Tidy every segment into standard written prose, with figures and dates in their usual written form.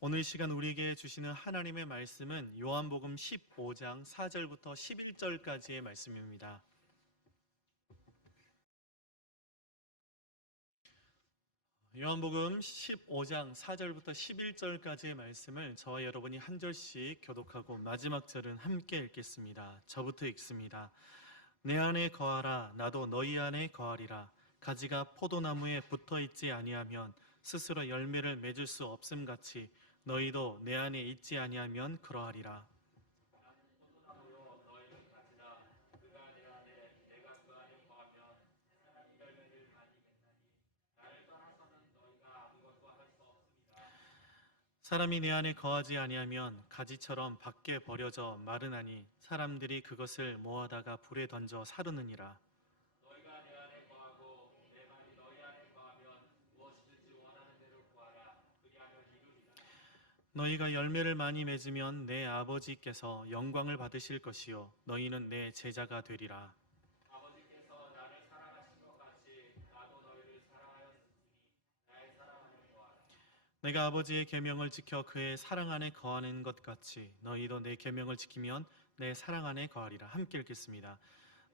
오늘 시간 우리에게 주시는 하나님의 말씀은 요한복음 15장 4절부터 11절까지의 말씀입니다. 요한복음 15장 4절부터 11절까지의 말씀을 저와 여러분이 한 절씩 교독하고 마지막 절은 함께 읽겠습니다. 저부터 읽습니다. 내 안에 거하라, 나도 너희 안에 거하리라. 가지가 포도나무에 붙어 있지 아니하면 스스로 열매를 맺을 수 없음 같이 너희도 내 안에 있지 아니하면 그러하리라. 사람이 내 안에 거하지 아니하면 가지처럼 밖에 버려져 마르나니 사람들이 그것을 모아다가 불에 던져 사르느니라. 너희가 열매를 많이 맺으면 내 아버지께서 영광을 받으실 것이요 너희는 내 제자가 되리라. 내가 아버지의 계명을 지켜 그의 사랑 안에 거하는 것 같이 너희도 내 계명을 지키면 내 사랑 안에 거하리라. 함께 읽겠습니다.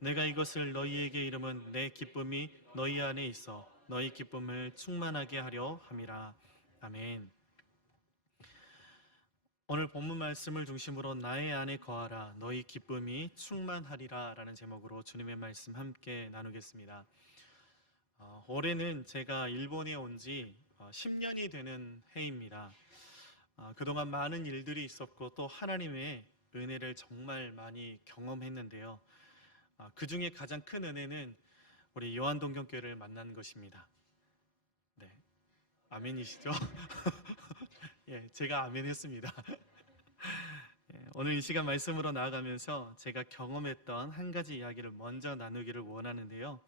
내가 이것을 너희에게 이름은 내 기쁨이 너희 안에 있어 너희 기쁨을 충만하게 하려 함이라. 아멘. 오늘 본문 말씀을 중심으로 나의 안에 거하라 너희 기쁨이 충만하리라 라는 제목으로 주님의 말씀 함께 나누겠습니다. 올해는 제가 일본에 온 지 10년이 되는 해입니다. 그동안 많은 일들이 있었고 또 하나님의 은혜를 정말 많이 경험했는데요. 그 중에 가장 큰 은혜는 우리 요한동경교회를 만난 것입니다. 네, 아멘이시죠? 예, 제가 아멘했습니다. 예, 오늘 이 시간 말씀으로 나아가면서 제가 경험했던 한 가지 이야기를 먼저 나누기를 원하는데요.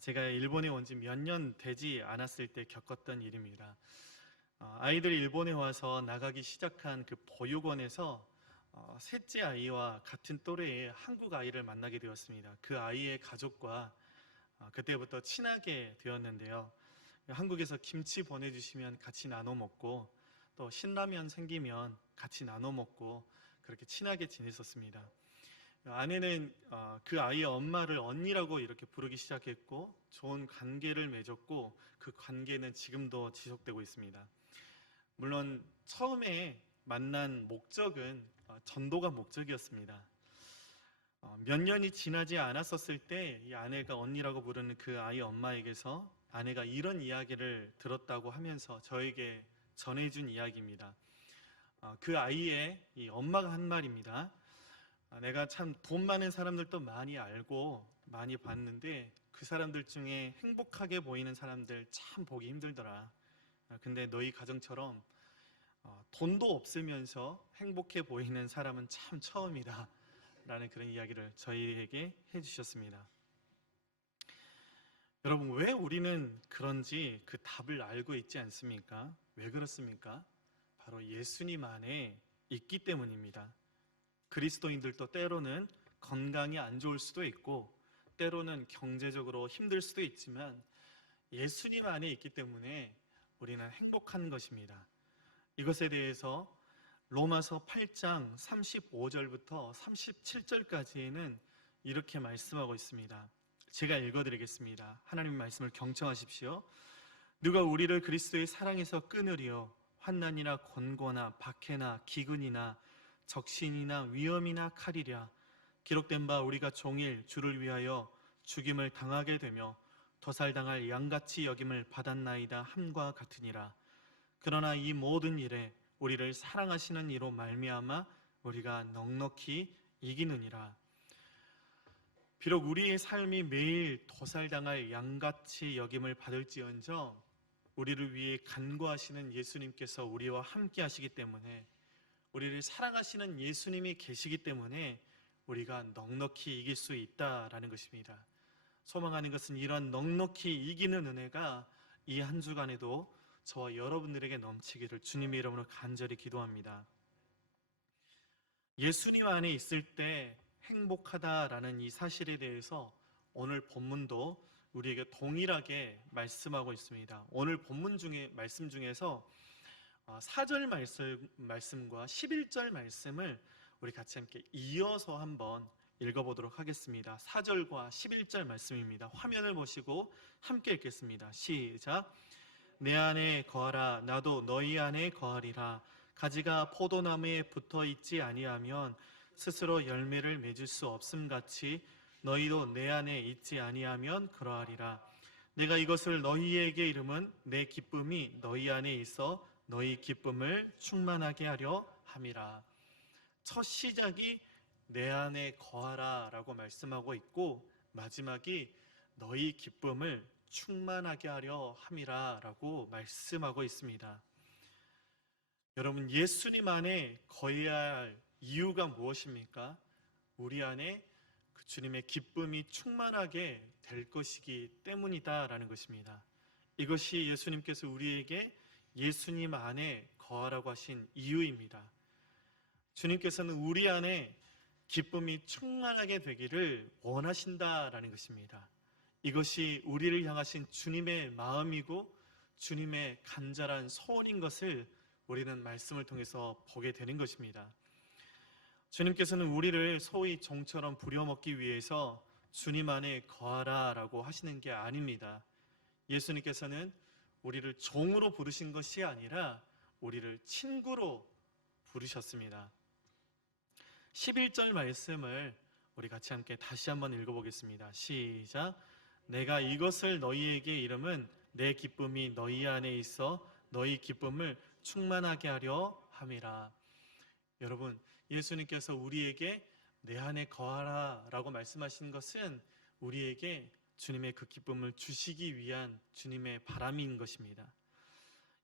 제가 일본에 온 지 몇 년 되지 않았을 때 겪었던 일입니다. 아이들이 일본에 와서 나가기 시작한 그 보육원에서 셋째 아이와 같은 또래의 한국 아이를 만나게 되었습니다. 그 아이의 가족과 그때부터 친하게 되었는데요. 한국에서 김치 보내주시면 같이 나눠 먹고 또 신라면 생기면 같이 나눠 먹고 그렇게 친하게 지냈었습니다. 아내는 그 아이의 엄마를 언니라고 이렇게 부르기 시작했고 좋은 관계를 맺었고 그 관계는 지금도 지속되고 있습니다. 물론 처음에 만난 목적은 전도가 목적이었습니다. 몇 년이 지나지 않았었을 때 이 아내가 언니라고 부르는 그 아이 엄마에게서 아내가 이런 이야기를 들었다고 하면서 저에게 전해준 이야기입니다. 그 아이의 이 엄마가 한 말입니다. 내가 참 돈 많은 사람들도 많이 알고 많이 봤는데 그 사람들 중에 행복하게 보이는 사람들 참 보기 힘들더라. 근데 너희 가정처럼 돈도 없으면서 행복해 보이는 사람은 참 처음이다. 라는 그런 이야기를 저희에게 해주셨습니다. 여러분, 왜 우리는 그런지 그 답을 알고 있지 않습니까? 왜 그렇습니까? 바로 예수님 안에 있기 때문입니다. 그리스도인들도 때로는 건강이 안 좋을 수도 있고 때로는 경제적으로 힘들 수도 있지만 예수님 안에 있기 때문에 우리는 행복한 것입니다. 이것에 대해서 로마서 8장 35절부터 37절까지는 이렇게 말씀하고 있습니다. 제가 읽어드리겠습니다. 하나님의 말씀을 경청하십시오. 누가 우리를 그리스도의 사랑에서 끊으리요 환난이나 곤고나 박해나 기근이나 적신이나 위험이나 칼이랴 기록된 바 우리가 종일 주를 위하여 죽임을 당하게 되며 도살당할 양같이 여김을 받았나이다 함과 같으니라. 그러나 이 모든 일에 우리를 사랑하시는 이로 말미암아 우리가 넉넉히 이기느니라. 비록 우리의 삶이 매일 도살당할 양같이 여김을 받을지언정 우리를 위해 간구하시는 예수님께서 우리와 함께 하시기 때문에 우리를 사랑하시는 예수님이 계시기 때문에 우리가 넉넉히 이길 수 있다라는 것입니다. 소망하는 것은 이러한 넉넉히 이기는 은혜가 이 한 주간에도 저와 여러분들에게 넘치기를 주님의 이름으로 간절히 기도합니다. 예수님 안에 있을 때 행복하다라는 이 사실에 대해서 오늘 본문도 우리에게 동일하게 말씀하고 있습니다. 오늘 본문 중에 말씀 중에서 4절 말씀과 11절 말씀을 우리 같이 함께 이어서 한번 읽어보도록 하겠습니다. 4절과 11절 말씀입니다. 화면을 보시고 함께 읽겠습니다. 시작. 내 안에 거하라. 나도 너희 안에 거하리라. 가지가 포도나무에 붙어 있지 아니하면 스스로 열매를 맺을 수 없음같이 너희도 내 안에 있지 아니하면 그러하리라. 내가 이것을 너희에게 이름은 내 기쁨이 너희 안에 있어 너희 기쁨을 충만하게 하려 함이라. 첫 시작이 내 안에 거하라 라고 말씀하고 있고, 마지막이 너희 기쁨을 충만하게 하려 함이라 라고 말씀하고 있습니다. 여러분, 예수님 안에 거해야 할 이유가 무엇입니까? 우리 안에 그 주님의 기쁨이 충만하게 될 것이기 때문이다라는 것입니다. 이것이 예수님께서 우리에게 예수님 안에 거하라고 하신 이유입니다. 주님께서는 우리 안에 기쁨이 충만하게 되기를 원하신다라는 것입니다. 이것이 우리를 향하신 주님의 마음이고 주님의 간절한 소원인 것을 우리는 말씀을 통해서 보게 되는 것입니다. 주님께서는 우리를 소위 종처럼 부려먹기 위해서 주님 안에 거하라 라고 하시는 게 아닙니다. 예수님께서는 우리를 종으로 부르신 것이 아니라 우리를 친구로 부르셨습니다. 11절 말씀을 우리 같이 함께 다시 한번 읽어보겠습니다. 시작. 내가 이것을 너희에게 이름은 내 기쁨이 너희 안에 있어 너희 기쁨을 충만하게 하려 함이라. 여러분, 예수님께서 우리에게 내 안에 거하라 라고 말씀하신 것은 우리에게 주님의 그 기쁨을 주시기 위한 주님의 바람인 것입니다.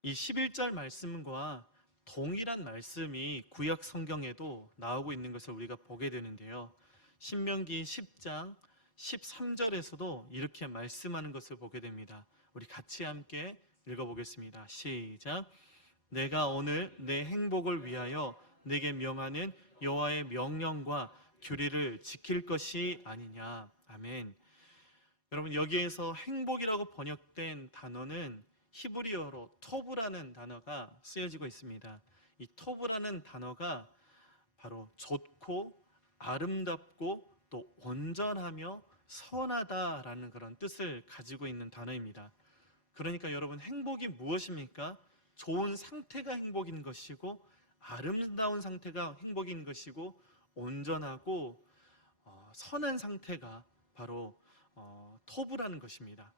이 11절 말씀과 동일한 말씀이 구약 성경에도 나오고 있는 것을 우리가 보게 되는데요. 신명기 10장 13절에서도 이렇게 말씀하는 것을 보게 됩니다. 우리 같이 함께 읽어보겠습니다. 시작. 내가 오늘 내 행복을 위하여 내게 명하는 여호와의 명령과 규례를 지킬 것이 아니냐. 아멘. 여러분, 여기에서 행복이라고 번역된 단어는 히브리어로 토브라는 단어가 쓰여지고 있습니다. 이 토브라는 단어가 바로 좋고 아름답고 또 온전하며 선하다라는 그런 뜻을 가지고 있는 단어입니다. 그러니까 여러분, 행복이 무엇입니까? 좋은 상태가 행복인 것이고 아름다운 상태가 행복인 것이고 온전하고 선한 상태가 바로 토브라는 것입니다.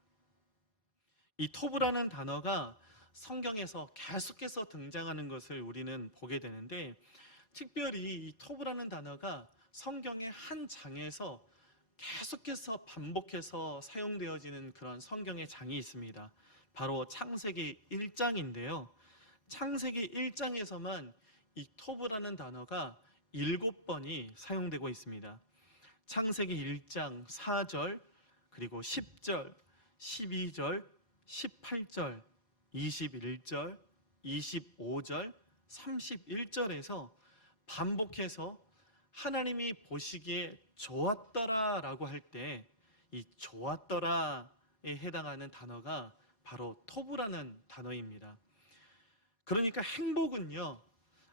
이 토브라는 단어가 성경에서 계속해서 등장하는 것을 우리는 보게 되는데, 특별히 이 토브라는 단어가 성경의 한 장에서 계속해서 반복해서 사용되어지는 그런 성경의 장이 있습니다. 바로 창세기 1장인데요. 창세기 1장에서만 이 토브라는 단어가 7번이 사용되고 있습니다. 창세기 1장 4절, 그리고 10절, 12절, 18절, 21절, 25절, 31절에서 반복해서 하나님이 보시기에 좋았더라 라고 할 때 이 좋았더라에 해당하는 단어가 바로 토브라는 단어입니다. 그러니까 행복은요,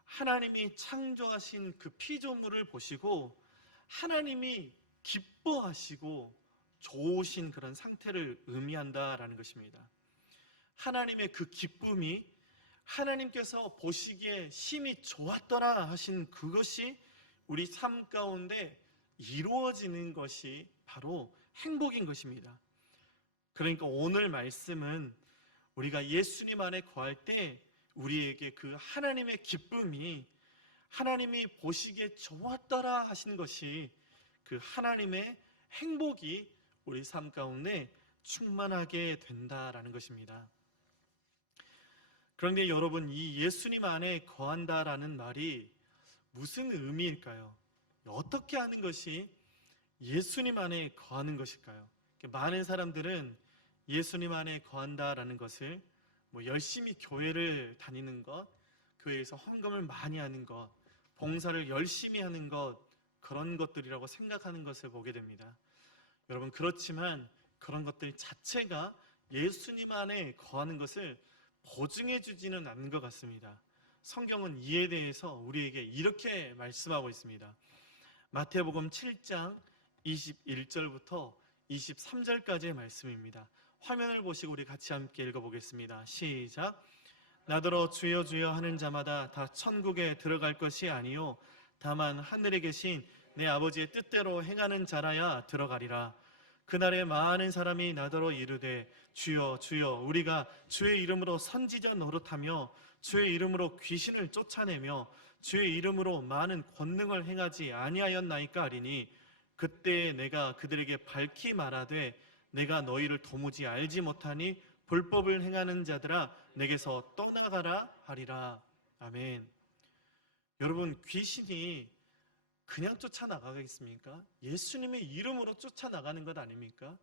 하나님이 창조하신 그 피조물을 보시고 하나님이 기뻐하시고 좋으신 그런 상태를 의미한다라는 것입니다. 하나님의 그 기쁨이 하나님께서 보시기에 심히 좋았더라 하신 그것이 우리 삶 가운데 이루어지는 것이 바로 행복인 것입니다. 그러니까 오늘 말씀은 우리가 예수님 안에 거할 때 우리에게 그 하나님의 기쁨이 하나님이 보시기에 좋았더라 하신 것이 그 하나님의 행복이 우리 삶 가운데 충만하게 된다라는 것입니다. 그런데 여러분, 이 예수님 안에 거한다라는 말이 무슨 의미일까요? 어떻게 하는 것이 예수님 안에 거하는 것일까요? 많은 사람들은 예수님 안에 거한다라는 것을 열심히 교회를 다니는 것, 교회에서 헌금을 많이 하는 것, 봉사를 열심히 하는 것, 그런 것들이라고 생각하는 것을 보게 됩니다. 여러분, 그렇지만 그런 것들 자체가 예수님 안에 거하는 것을 보증해 주지는 않는 것 같습니다. 성경은 이에 대해서 우리에게 이렇게 말씀하고 있습니다. 마태복음 7장 21절부터 23절까지의 말씀입니다. 화면을 보시고 우리 같이 함께 읽어보겠습니다. 시작. 나더러 주여 주여 하는 자마다 다 천국에 들어갈 것이 아니요 다만 하늘에 계신 내 아버지의 뜻대로 행하는 자라야 들어가리라. 그날에 많은 사람이 나더러 이르되 주여 주여 우리가 주의 이름으로 선지자 노릇하며 주의 이름으로 귀신을 쫓아내며 주의 이름으로 많은 권능을 행하지 아니하였나이까 하리니 그때 내가 그들에게 밝히 말하되 내가 너희를 도무지 알지 못하니 불법을 행하는 자들아 내게서 떠나가라 하리라. 아멘. 여러분, 귀신이 그냥 쫓아나가겠습니까? 예수님의 이름으로 쫓아나가는 것 아닙니까?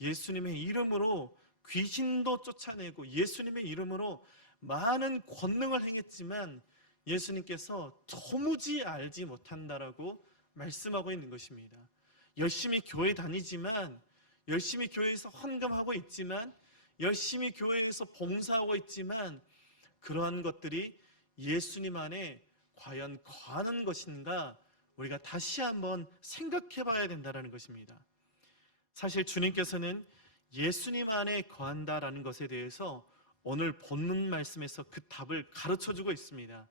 예수님의 이름으로 귀신도 쫓아내고 예수님의 이름으로 많은 권능을 행했지만 예수님께서 도무지 알지 못한다라고 말씀하고 있는 것입니다. 열심히 교회 다니지만, 열심히 교회에서 헌금하고 있지만, 열심히 교회에서 봉사하고 있지만 그러한 것들이 예수님 안에 과연 거하는 것인가 우리가 다시 한번 생각해 봐야 된다는 것입니다. 사실 주님께서는 예수님 안에 거한다라는 것에 대해서 오늘 본문 말씀에서 그 답을 가르쳐주고 있습니다.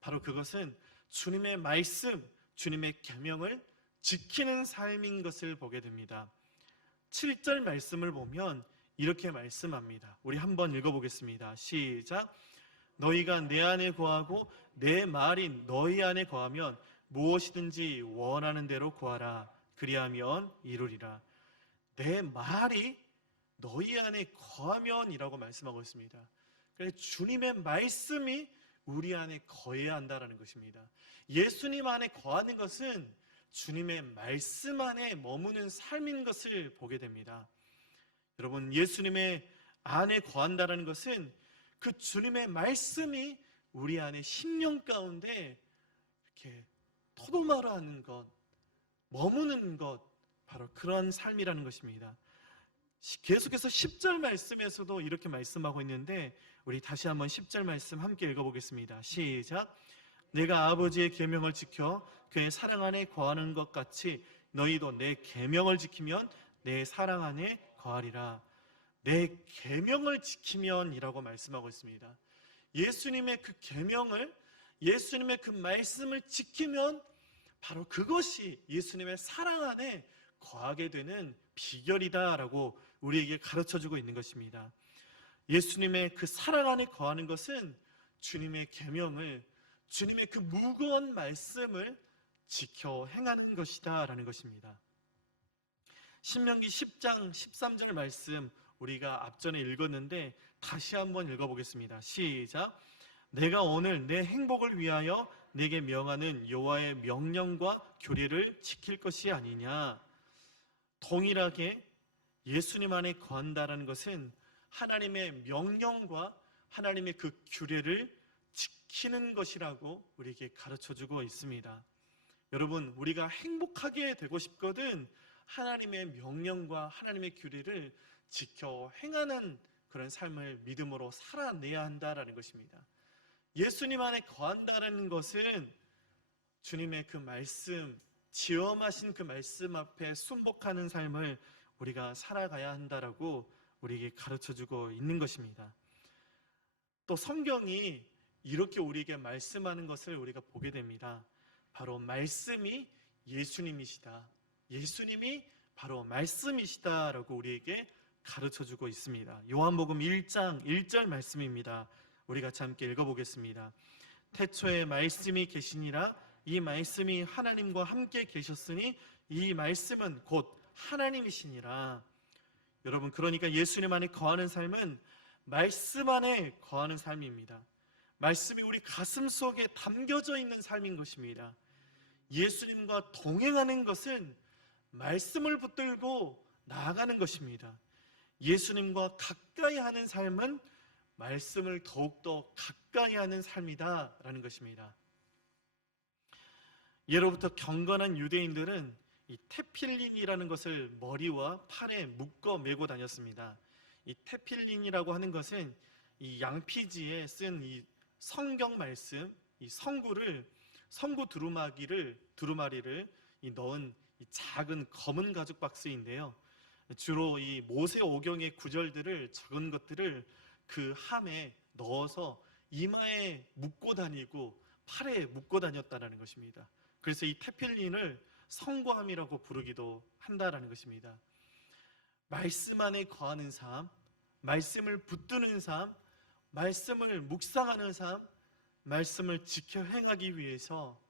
바로 그것은 주님의 말씀, 주님의 계명을 지키는 삶인 것을 보게 됩니다. 7절 말씀을 보면 이렇게 말씀합니다. 우리 한번 읽어보겠습니다. 시작. 너희가 내 안에 거하고 내 말이 너희 안에 거하면 무엇이든지 원하는 대로 구하라. 그리하면 이루리라. 내 말이 너희 안에 거하면 이라고 말씀하고 있습니다. 그래서 주님의 말씀이 우리 안에 거해야 한다는 것입니다. 예수님 안에 거하는 것은 주님의 말씀 안에 머무는 삶인 것을 보게 됩니다. 여러분, 예수님의 안에 거한다는 것은 그 주님의 말씀이 우리 안에 심령 가운데 이렇게 토도마로 하는 것, 머무는 것, 바로 그런 삶이라는 것입니다. 계속해서 10절 말씀에서도 이렇게 말씀하고 있는데 우리 다시 한번 10절 말씀 함께 읽어보겠습니다. 시작. 내가 아버지의 계명을 지켜 그의 사랑 안에 거하는 것 같이 너희도 내 계명을 지키면 내 사랑 안에 거하리라. 내 계명을 지키면 이라고 말씀하고 있습니다. 예수님의 그 계명을, 예수님의 그 말씀을 지키면 바로 그것이 예수님의 사랑 안에 거하게 되는 비결이다라고 우리에게 가르쳐주고 있는 것입니다. 예수님의 그 사랑 안에 거하는 것은 주님의 계명을, 주님의 그 무거운 말씀을 지켜 행하는 것이다 라는 것입니다. 신명기 10장 13절 말씀 우리가 앞전에 읽었는데 다시 한번 읽어보겠습니다. 시작. 내가 오늘 내 행복을 위하여 내게 명하는 여호와의 명령과 규례를 지킬 것이 아니냐. 동일하게 예수님 안에 거한다라는 것은 하나님의 명령과 하나님의 그 규례를 지키는 것이라고 우리에게 가르쳐주고 있습니다. 여러분, 우리가 행복하게 되고 싶거든 하나님의 명령과 하나님의 규례를 지켜 행하는 그런 삶을 믿음으로 살아내야 한다라는 것입니다. 예수님 안에 거한다는 것은 주님의 그 말씀, 지엄하신 그 말씀 앞에 순복하는 삶을 우리가 살아가야 한다라고 우리에게 가르쳐주고 있는 것입니다. 또 성경이 이렇게 우리에게 말씀하는 것을 우리가 보게 됩니다. 바로 말씀이 예수님이시다. 예수님이 바로 말씀이시다라고 우리에게 가르쳐주고 있습니다. 요한복음 1장 1절 말씀입니다. 우리 같이 함께 읽어보겠습니다. 태초에 말씀이 계시니라. 이 말씀이 하나님과 함께 계셨으니 이 말씀은 곧 하나님이시니라. 여러분, 그러니까 예수님 안에 거하는 삶은 말씀 안에 거하는 삶입니다. 말씀이 우리 가슴 속에 담겨져 있는 삶인 것입니다. 예수님과 동행하는 것은 말씀을 붙들고 나아가는 것입니다. 예수님과 가까이 하는 삶은 말씀을 더욱더 가까이 하는 삶이다라는 것입니다. 예로부터 경건한 유대인들은 이 테필린이라는 것을 머리와 팔에 묶어 메고 다녔습니다. 이 테필린이라고 하는 것은 이 양피지에 쓴 이 성경 말씀, 이 성구 두루마리를 넣은 이 작은 검은 가죽 박스인데요. 주로 이 모세 오경의 구절들을 적은 것들을 그 함에 넣어서 이마에 묶고 다니고 팔에 묶고 다녔다라는 것입니다. 그래서 이 테필린을 성구함이라고 부르기도 한다라는 것입니다. 말씀 안에 거하는 삶, 말씀을 붙드는 삶, 말씀을 묵상하는 삶, 말씀을 지켜 행하기 위해서,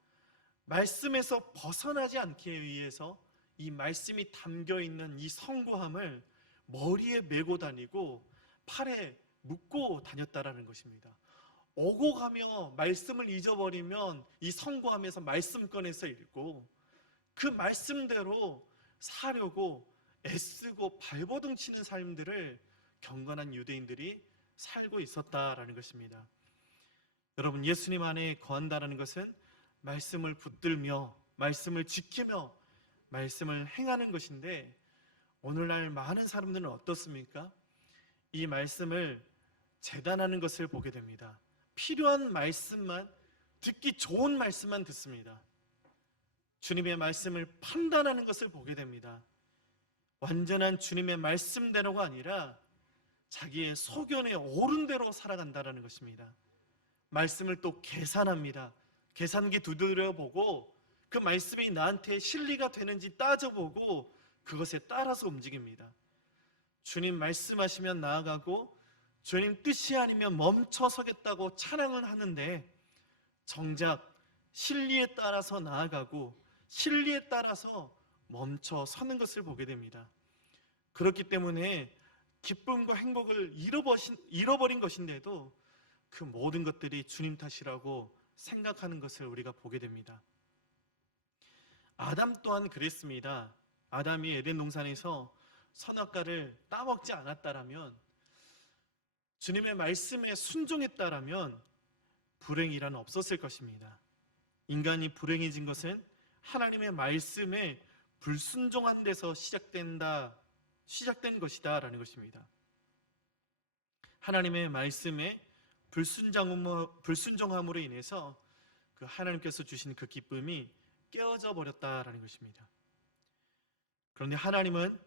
말씀에서 벗어나지 않기 위해서 이 말씀이 담겨 있는 이 성구함을 머리에 메고 다니고 팔에 묶고 다녔다라는 것입니다. 오고 가며 말씀을 잊어버리면 이 성구함에서 말씀 꺼내서 읽고 그 말씀대로 사려고 애쓰고 발버둥 치는 삶들을 경건한 유대인들이 살고 있었다라는 것입니다. 여러분, 예수님 안에 거한다라는 것은 말씀을 붙들며 말씀을 지키며 말씀을 행하는 것인데, 오늘날 많은 사람들은 어떻습니까? 이 말씀을 재단하는 것을 보게 됩니다. 필요한 말씀만, 듣기 좋은 말씀만 듣습니다. 주님의 말씀을 판단하는 것을 보게 됩니다. 완전한 주님의 말씀대로가 아니라 자기의 소견에 옳은 대로 살아간다는 것입니다. 말씀을 또 계산합니다. 계산기 두드려보고 그 말씀이 나한테 실리가 되는지 따져보고 그것에 따라서 움직입니다. 주님 말씀하시면 나아가고 주님 뜻이 아니면 멈춰서겠다고 찬양은 하는데, 정작 실리에 따라서 나아가고 실리에 따라서 멈춰 서는 것을 보게 됩니다. 그렇기 때문에 기쁨과 행복을 잃어버린 것인데도 그 모든 것들이 주님 탓이라고 생각하는 것을 우리가 보게 됩니다. 아담 또한 그랬습니다. 아담이 에덴 동산에서 선악과를 따먹지 않았다라면, 주님의 말씀에 순종했다라면 불행이란 없었을 것입니다. 인간이 불행해진 것은 하나님의 말씀에 불순종한 데서 시작된 것이다 라는 것입니다. 하나님의 말씀에 불순종함으로 인해서 그 하나님께서 주신 그 기쁨이 깨어져 버렸다라는 것입니다. 그런데 하나님은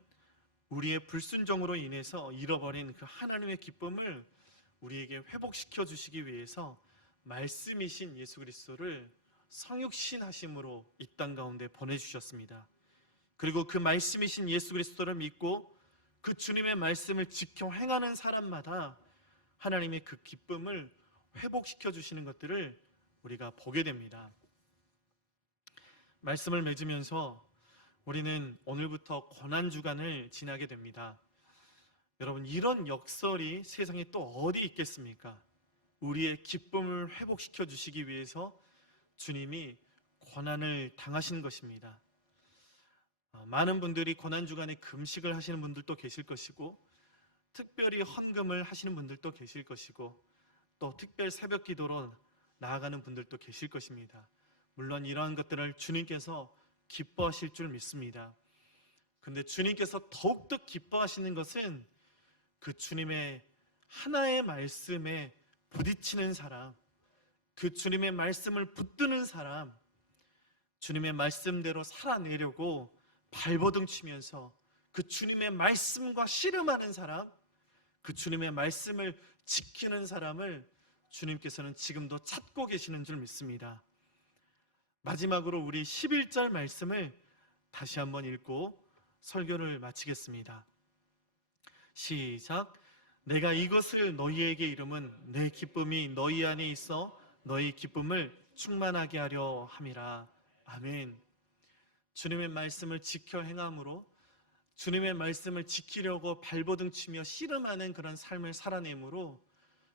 우리의 불순종으로 인해서 잃어버린 그 하나님의 기쁨을 우리에게 회복시켜 주시기 위해서 말씀이신 예수 그리스도를 성육신하심으로 이 땅 가운데 보내주셨습니다. 그리고 그 말씀이신 예수 그리스도를 믿고 그 주님의 말씀을 지켜 행하는 사람마다 하나님의 그 기쁨을 회복시켜 주시는 것들을 우리가 보게 됩니다. 말씀을 맺으면서 우리는 오늘부터 고난주간을 지나게 됩니다. 여러분, 이런 역설이 세상에 또 어디 있겠습니까? 우리의 기쁨을 회복시켜 주시기 위해서 주님이 고난을 당하신 것입니다. 많은 분들이 고난주간에 금식을 하시는 분들도 계실 것이고, 특별히 헌금을 하시는 분들도 계실 것이고, 또 특별 새벽 기도로 나아가는 분들도 계실 것입니다. 물론 이러한 것들을 주님께서 기뻐하실 줄 믿습니다. 그런데 주님께서 더욱더 기뻐하시는 것은 그 주님의 하나의 말씀에 부딪히는 사람, 그 주님의 말씀을 붙드는 사람, 주님의 말씀대로 살아내려고 발버둥 치면서 그 주님의 말씀과 씨름하는 사람, 그 주님의 말씀을 지키는 사람을 주님께서는 지금도 찾고 계시는 줄 믿습니다. 마지막으로 우리 11절 말씀을 다시 한번 읽고 설교를 마치겠습니다. 시작. 내가 이것을 너희에게 이름은 내 기쁨이 너희 안에 있어 너희 기쁨을 충만하게 하려 함이라. 아멘. 주님의 말씀을 지켜 행함으로, 주님의 말씀을 지키려고 발버둥 치며 씨름하는 그런 삶을 살아내므로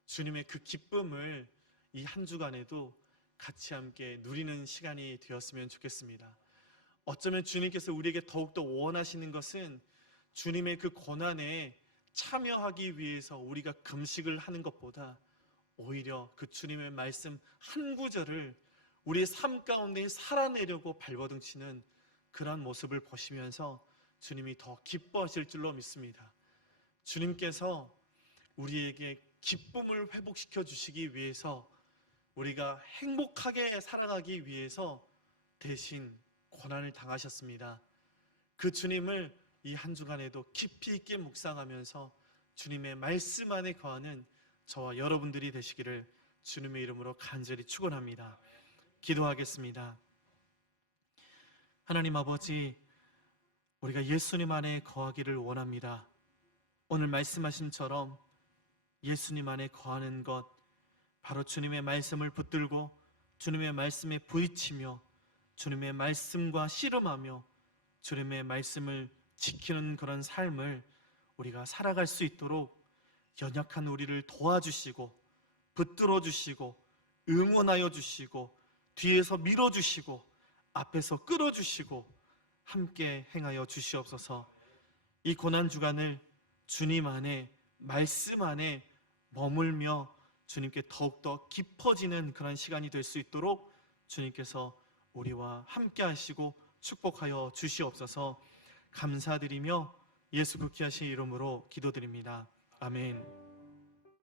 주님의 그 기쁨을 이 한 주간에도 같이 함께 누리는 시간이 되었으면 좋겠습니다. 어쩌면 주님께서 우리에게 더욱더 원하시는 것은 주님의 그 고난에 참여하기 위해서 우리가 금식을 하는 것보다 오히려 그 주님의 말씀 한 구절을 우리의 삶 가운데 살아내려고 발버둥 치는 그런 모습을 보시면서 주님이 더 기뻐하실 줄로 믿습니다. 주님께서 우리에게 기쁨을 회복시켜 주시기 위해서, 우리가 행복하게 살아가기 위해서 대신 고난을 당하셨습니다. 그 주님을 이 한 주간에도 깊이 있게 묵상하면서 주님의 말씀 안에 거하는 저와 여러분들이 되시기를 주님의 이름으로 간절히 축원합니다. 기도하겠습니다. 하나님 아버지, 우리가 예수님 안에 거하기를 원합니다. 오늘 말씀하신처럼 예수님 안에 거하는 것, 바로 주님의 말씀을 붙들고 주님의 말씀에 부딪히며 주님의 말씀과 씨름하며 주님의 말씀을 지키는 그런 삶을 우리가 살아갈 수 있도록 연약한 우리를 도와주시고 붙들어 주시고 응원하여 주시고 뒤에서 밀어주시고 앞에서 끌어주시고 함께 행하여 주시옵소서. 이 고난주간을 주님 안에, 말씀 안에 머물며 주님께 더욱더 깊어지는 그런 시간이 될 수 있도록 주님께서 우리와 함께 하시고 축복하여 주시옵소서. 감사드리며 예수 그 귀하신 이름으로 기도드립니다. 아멘.